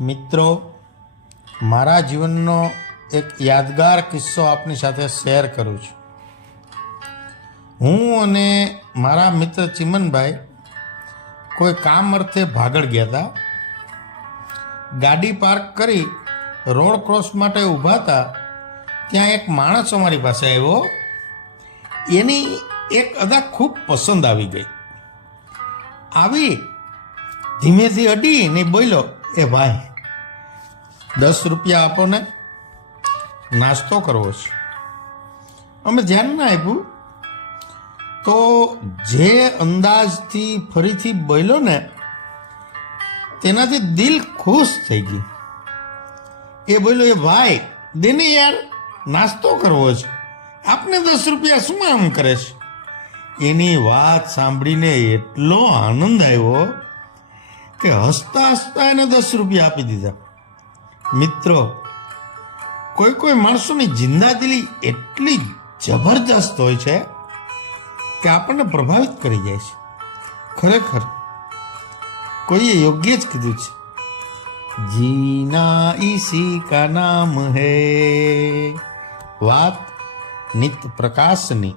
મિત્રો, મારા જીવનનો એક યાદગાર કિસ્સો આપની સાથે શેર કરું છું. હું અને મારા મિત્ર ચિમનભાઈ કોઈ કામ અર્થે ભાગળ ગયા હતા. ગાડી પાર્ક કરી રોડ ક્રોસ માટે ઊભા હતા. ત્યાં એક માણસ અમારી પાસે આવ્યો. એની એક અદા ખૂબ પસંદ આવી ગઈ. આવી ધીમેથી અડી ને બોલ્યો, એ ભાઈ 10 રૂપિયા આપો ને, નાસ્તો કરવો છે. અમે ધ્યાન ના આપ્યું તો જે અંદાજથી ફરીથી બોલ્યો ને તેનાથી દિલ ખુશ થઈ ગયું. એ બોલ્યો, એ ભાઈ દેને યાર, નાસ્તો કરવો છે, આપને 10 રૂપિયા શું આમ કરે છે? એની વાત સાંભળીને એટલો આનંદ આવ્યો કે હસતા હસતા એને 10 રૂપિયા આપી દીધા. મિત્રો, કોઈ માણસોની જિંદાદિલી એટલી જબરજસ્ત હોય છે કે આપણને પ્રભાવિત કરી જાય છે. ખરેખર કોઈએ યોગ્ય જ કીધું છે, જીના ઇસી કા નામ હૈ. વાત નિત પ્રકાશની.